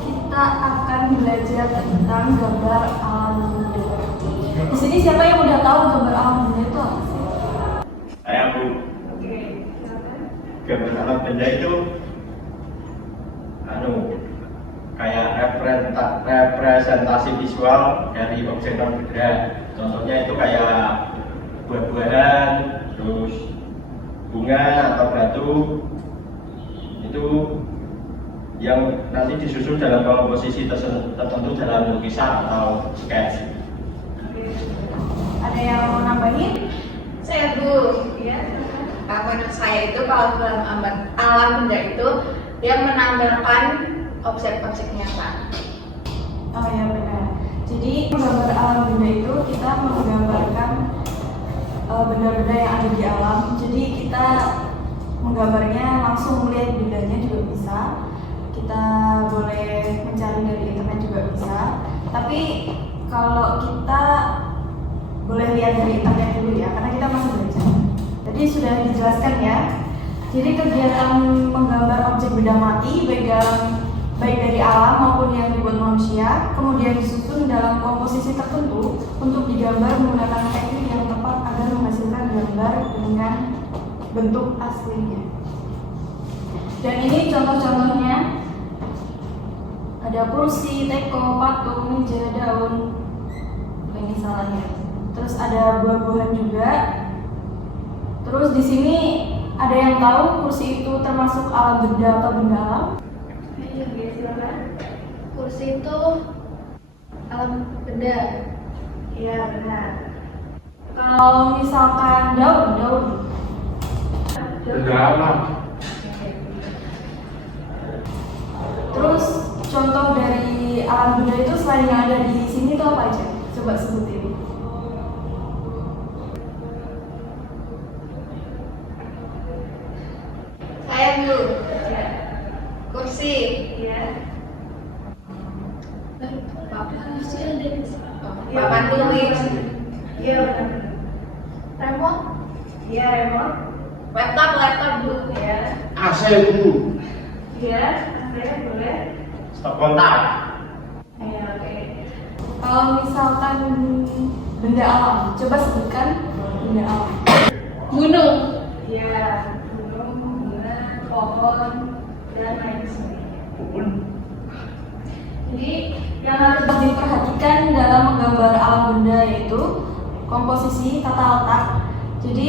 Kita akan belajar tentang gambar alam benda. Di sini siapa yang udah tahu gambar alam benda itu apa sih? Saya Bu. Oke, silakan. Gambar alam benda itu kayak representasi visual dari objek non bergerak. Contohnya itu kayak buah-buahan, terus bunga atau batu. Itu yang nanti disusun dalam komposisi tertentu dalam lukisan atau sketch. Oke. Ada yang mau nambahin? Saya Bu. Iya. Menurut saya itu kalau dalam alam benda itu dia menampilkan objek-objek nyata. Oh ya benar. Jadi menggambar alam benda itu kita menggambarkan benda-benda yang ada di alam. Jadi kita menggambarnya langsung melihat bendanya juga bisa. Kita boleh mencari dari internet juga bisa. Tapi kalau kita boleh lihat dari internet dulu ya, karena kita masih belajar. Tadi sudah dijelaskan ya. Jadi kegiatan menggambar objek benda mati baik dari alam maupun yang dibuat manusia, kemudian disusun dalam komposisi tertentu untuk digambar menggunakan teknik yang tepat agar menghasilkan gambar dengan bentuk aslinya. Dan ini contoh-contohnya, ada kursi, teko, patung, meja, daun. Ini salahnya. Terus ada buah-buahan juga. Terus di sini ada yang tahu kursi itu termasuk alam benda atau benda alam? Ayo, silakan. Kursi itu alam benda. Iya benar. Kalau misalkan daun. Benda alam. Terus contoh dari alam benda itu selain yang ada di sini itu apa aja? Coba sebutin. Saya Bu. Ya. Kursi. Iya. Papan tulis. Iya benar. Remote. Iya remote. Laptop Bu. Iya. AC Bu. Iya. Boleh. Stop kontak. Iya oke. Kalau misalkan benda alam, coba sebutkan benda alam. Gunung. Iya. Gunung, bunga, pohon, dan lain sebagainya. Jadi yang harus diperhatikan dalam menggambar alam benda yaitu komposisi, tata letak. Jadi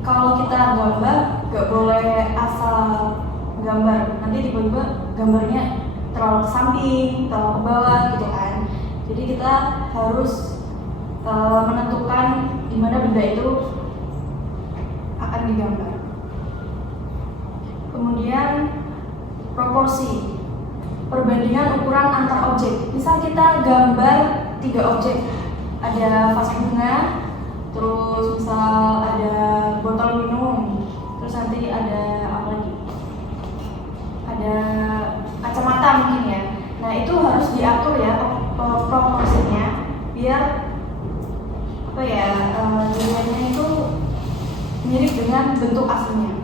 kalau kita gambar nggak boleh asal gambar, nanti tiba-tiba gambarnya terlalu ke samping, terlalu ke bawah gitu kan. Jadi kita harus menentukan di mana benda itu akan digambar. Kemudian proporsi, perbandingan ukuran antar objek. Misal kita gambar 3 objek, ada vas bunga, terus misal ada botol minum, terus nanti ada apa lagi? Ada kacamata mungkin ya. Nah itu harus diatur ya proporsinya biar apa ya dunianya itu mirip dengan bentuk aslinya.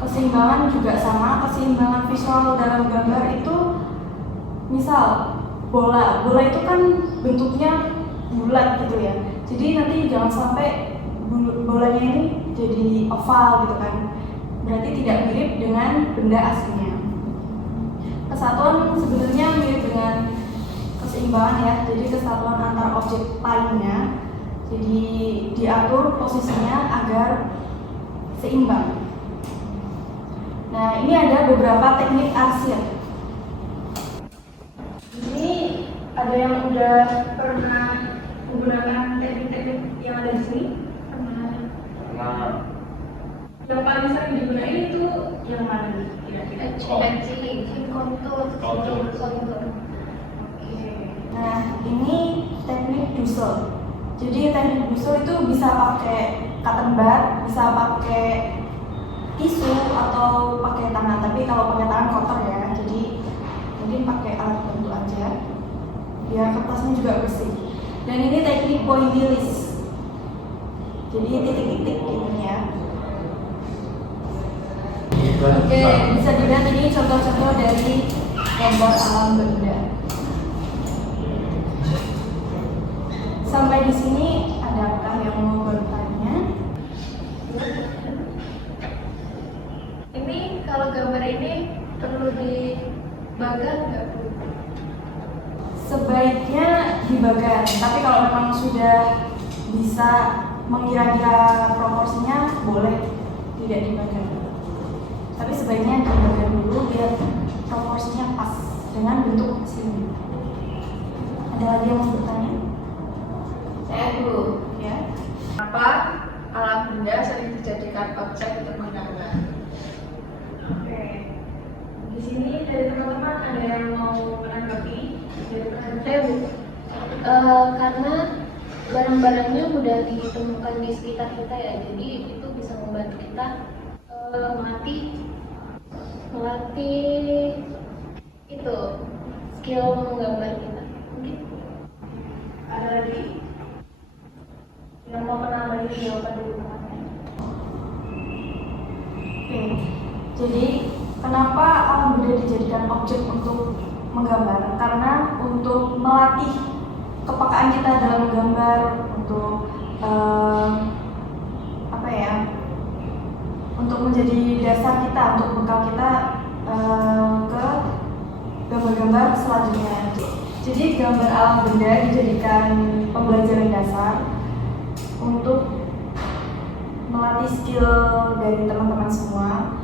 Keseimbangan juga sama, keseimbangan visual dalam gambar itu misal bola itu kan bentuknya bulat gitu ya. Jadi nanti jangan sampai bolanya ini jadi oval gitu kan. Berarti tidak mirip dengan benda aslinya. Kesatuan sebenarnya mirip dengan keseimbangan ya. Jadi kesatuan antar objek lainnya. Jadi diatur posisinya agar seimbang. Nah, ini ada beberapa teknik arsir. Ini ada yang udah pernah menggunakan teknik-teknik yang ada di sini? Nah, Yang paling sering digunakan itu yang mana nih kira-kira? Edging, kontur. Nah, ini teknik dusel. Jadi teknik dusel itu bisa pakai cotton bud, bisa pakai tisu atau pakai tangan. Tapi kalau pakai tangan kotor ya. Jadi mungkin pakai alat bantu aja. Biar kertasnya juga bersih. Dan ini teknik pointillis. Jadi titik-titik gitu ya. Oke, bisa dilihat ini contoh-contoh dari gambar alam benda. Sampai di sini adakah yang mau bertanya? Ini kalau gambar ini perlu dibagar nggak Bu? Sebaiknya dibagar, tapi kalau memang sudah bisa mengira-kira proporsinya boleh tidak dibagar. Tapi sebaiknya dibagar dulu biar proporsinya pas dengan bentuk sini. Ada lagi yang mau bertanya? Saya dulu. Ya. Kenapa alam benda sering dijadikan objek untuk menggambar? Oke. Di sini dari teman-teman ada yang mau menanggapi? Saya Bu, karena barang-barangnya mudah ditemukan di sekitar kita ya, jadi itu bisa membantu kita melatih itu skill menggambar kita. Mungkin Ada lagi yang mau menambahi jawaban dari teman-teman? Oke. Jadi kenapa alam benda dijadikan objek untuk menggambar? Karena untuk melatih kepekaan kita dalam menggambar, untuk untuk menjadi dasar kita, untuk bekal kita ke gambar-gambar selanjutnya. Jadi gambar alam benda dijadikan pembelajaran dasar untuk melatih skill dari teman-teman semua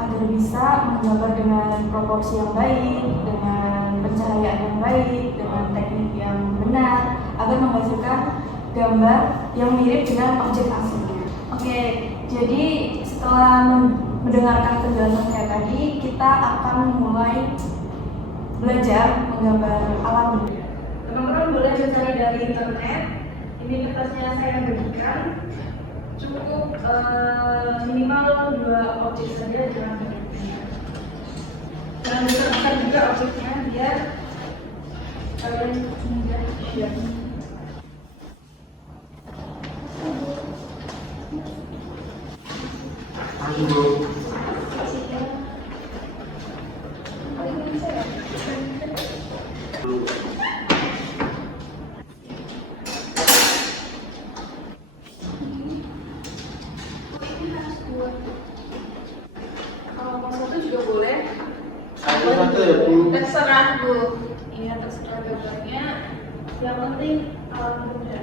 agar bisa menggambar dengan proporsi yang baik, dengan pencahayaan yang baik, dengan teknik yang benar, agar menghasilkan gambar yang mirip dengan objek aslinya. Oke, jadi setelah mendengarkan penjelasan saya tadi, kita akan mulai belajar menggambar alam benda. Teman-teman boleh mencari dari internet. Ini kertasnya saya bagikan. Cukup minimal 2 objek saja, jangan banyak. Jangan besar-besar juga objeknya biar kalian mudah siap. Kalau mau satu juga boleh. satu ya Bu. Terserah Bu. Ini terserah gambarnya. Yang penting alam benda.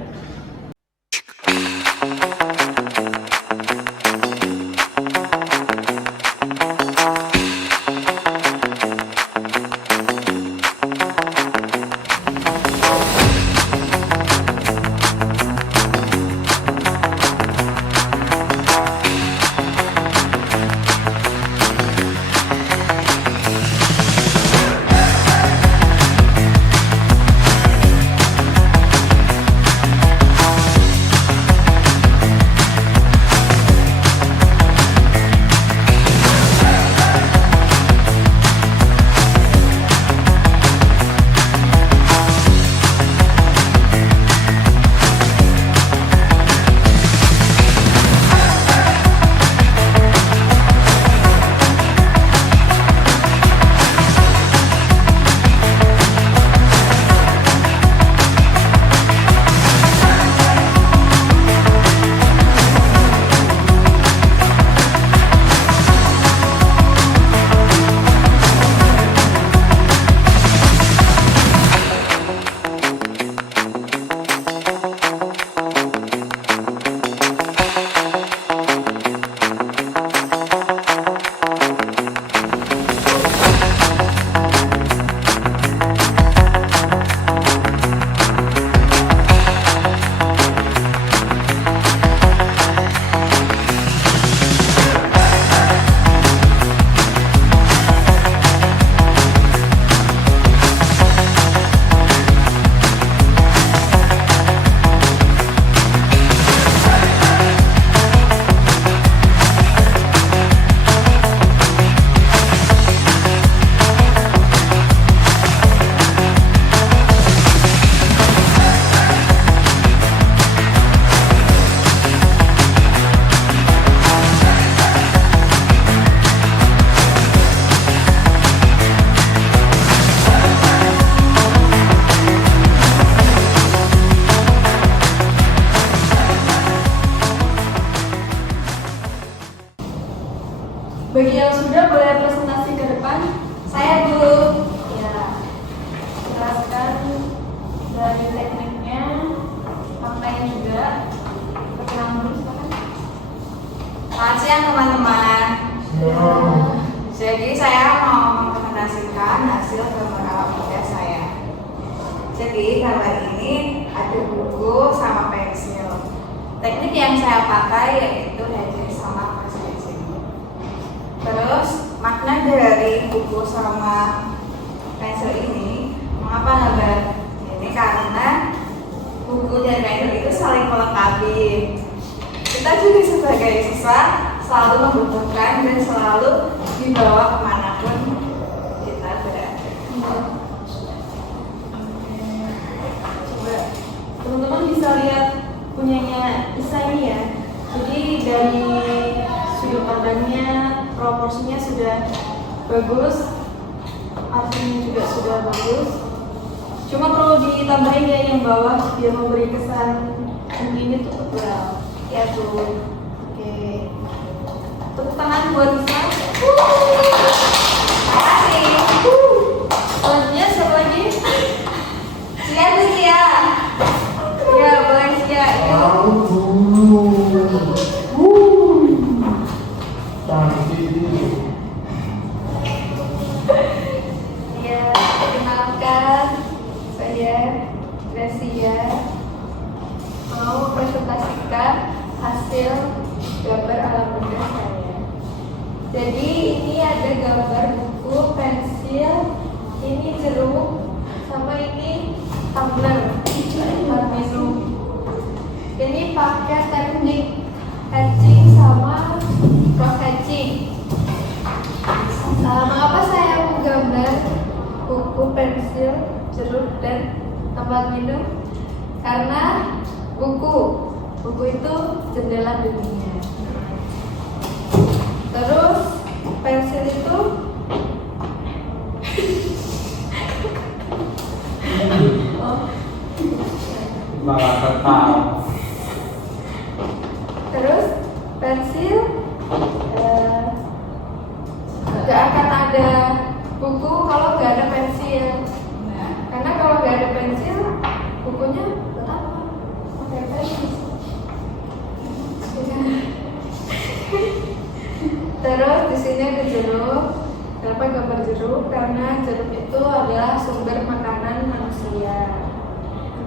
Bagi yang sudah boleh presentasi ke depan. Saya dulu. Ya, jelaskan dari tekniknya, maknanya juga. Perkenalan dulu silakan. Selamat siang teman-teman. Jadi saya mau mempresentasikan hasil gambar alam muda saya. Jadi gambar ini ada buku sama pensil. Teknik yang saya pakai yaitu hatching sama precision. Terus makna dari buku sama pensil ini, mengapa gambar? Ini karena buku dan pensil itu saling melengkapi. Kita juga sebagai siswa selalu membutuhkan dan selalu dibawa kemanapun kita berada. Coba teman-teman bisa lihat punyanya Isa ini ya. Jadi dari sudut pandangnya, proporsinya sudah bagus, artinya juga sudah bagus. Cuma perlu ditambahin ya yang bawah biar memberi kesan ini tuh tebal. Ya tuh. Oke. Tepuk tangan buat Isa. Makasih. Selanjutnya siapa lagi? Sia tuh Sia. Ya, boleh Sia. Aku dulu. Cantik ini. Ya, perkenalkan saya Gracia mau presentasikan hasil gambar alam muda saya. Jadi ini ada gambar buku, pensil, ini jeruk, sama ini tumbler buat minum. Ini pakai teknik hatching sama cross hatching. Mengapa saya menggambar buku, pensil, jeruk, dan tempat minum? Karena buku itu jendela dunia. Terus pensil itu Malah ketawa. terus pensil gak akan ada buku kalau gak ada pensil. Karena kalau gak ada pensil, bukunya buat apa? Pakai pensil. Terus di sini ada jeruk. Kenapa gambar jeruk? Karena jeruk itu adalah sumber makanan manusia.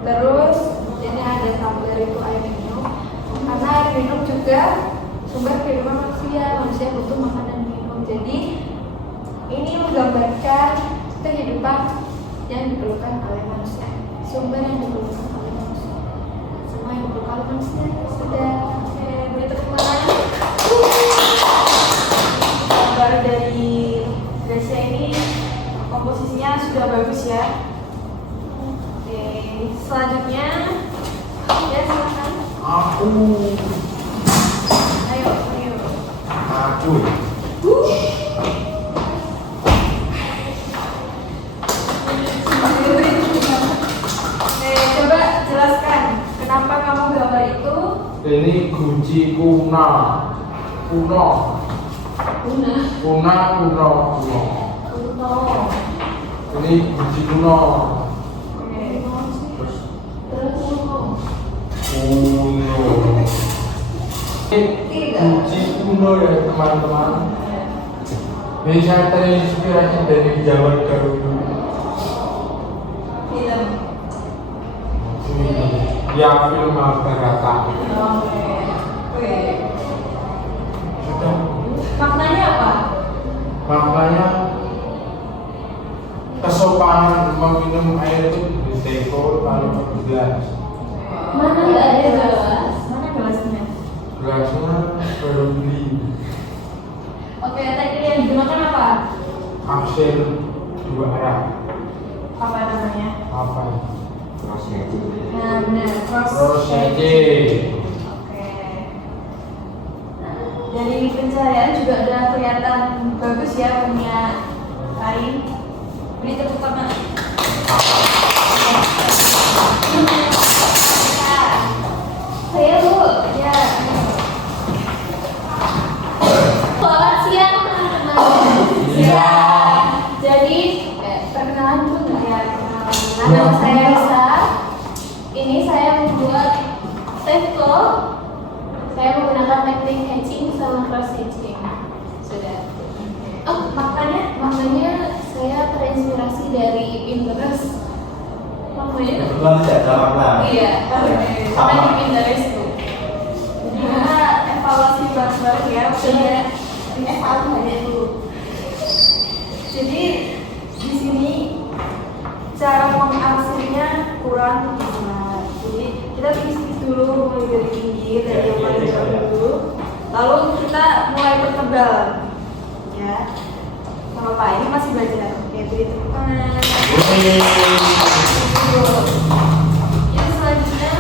Terus ini ada tumbler itu air minum. Karena air minum juga sumber kehidupan manusia. Manusia butuh makan dan minum. Jadi ini menggambarkan kehidupan yang diperlukan oleh manusia. Sumber yang diperlukan oleh manusia. Semua yang diperlukan oleh manusia sudah. Beri tepuk tangan. Gambar dari Gracia ini komposisinya sudah bagus ya. Oke, selanjutnya ya silakan. Aku. Ayo. Aku. Coba jelaskan kenapa kamu gambar itu. Ini kunci kuna. Kuno. Kuno. Ini kunci kuno. Terus kuno. Ini kunci kuno ya teman-teman. Ini saya terinspirasi dari zaman dahulu. Film. Ya film Mahabharata. Oke. Sudah. Maknanya apa? Maknanya kesopanan meminum air itu di teko kalau di gelas. Mana nggak ada gelas? Mana gelasnya? Gelasnya baru beli. Oke, teknik yang digunakan apa? Aksen dua arah. Apa namanya? Apa? Nah, benar. Cross Oke. Dari pencahayaan juga udah kelihatan bagus ya punya kain. Beri tepuk tangan. Saya Bu. Ya. Selamat siang namanya? Kebetulan tidak ada makna. Iya. Sama Sama. di Pinterest tuh. Gimana evaluasi bareng-bareng ya? Maksudnya evaluasi aja dulu. Jadi di sini cara mengarsirnya kurang benar. Jadi kita pilih dulu mulai dari tinggi dari yang paling jauh dulu. Lalu kita mulai pertebal. Ya. Nggak apa, ini masih belajar. Oke, beri tepuk tangan. Yang selanjutnya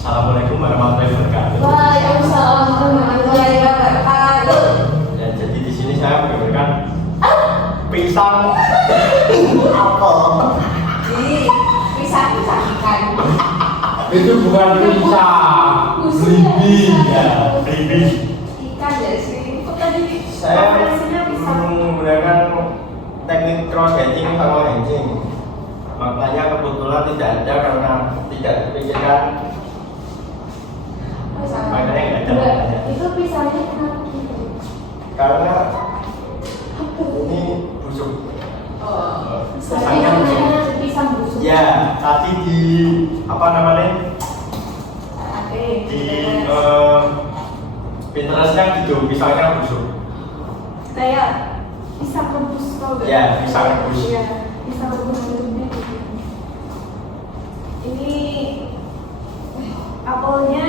Assalamualaikum warahmatullahi wabarakatuh. Waalaikumsalam warahmatullahi wabarakatuh. Ya, jadi di sini saya menggunakan pisang apel. Jadi pisah-pisah ikan. Itu bukan pisang, belimbing ya. Baby. Ikan ya sih. kok tadi Saya referensinya bisa menggunakan teknik cross hatching sama hatching. Maknanya kebetulan tidak ada karena tidak terpikirkan. Makanya nggak ada maknanya. itu pisangnya kenapa gitu? Karena ini busuk. Oh. Saya namanya pisang busuk. Ya, tadi di apa namanya? Oke. Di Pinterestnya gitu, pisangnya busuk. Kayak pisang rebus tau gak? Ya, pisang rebus. Iya, pisang rebus bentuknya gitu. Ini apelnya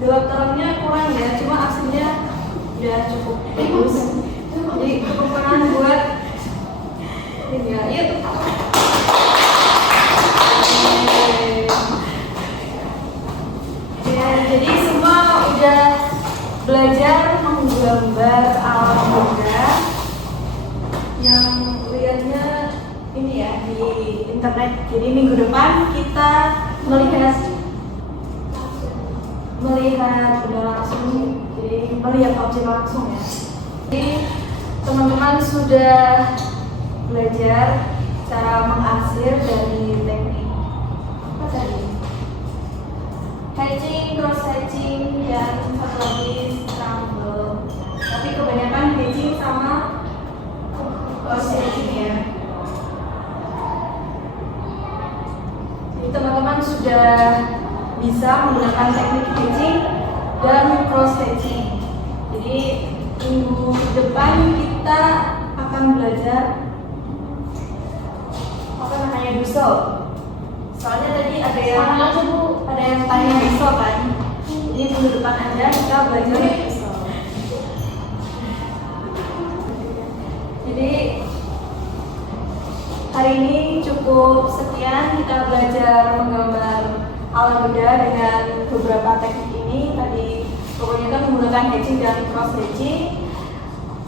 gelap terangnya kurang ya, cuma aslinya udah cukup bagus. Jadi kekurangan buat ini ya, yuk. Ya, jadi semua udah belajar menggambar alam benda yang lihatnya ini ya di internet. Jadi minggu depan kita melihat benda langsung, jadi melihat objek langsung ya. Jadi teman-teman sudah belajar cara mengarsir dari teknik apa tadi? Hatching, cross hatching, dan satu lagi scramble. Tapi kebanyakan hatching sama cross hatching ya. Jadi teman-teman sudah bisa menggunakan teknik hatching dan cross hatching. Jadi minggu depan kita akan belajar apa namanya busel. Soalnya tadi ada yang tanya busel kan. Jadi minggu depan aja kita belajar busel. Jadi hari ini cukup sekian kita belajar menggambar alam benda dengan beberapa teknik ini. Tadi pokoknya kan menggunakan hatching dan cross hatching.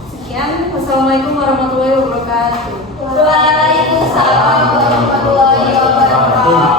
Sekian, wassalamualaikum warahmatullahi wabarakatuh. Waalaikumsalam warahmatullahi wabarakatuh.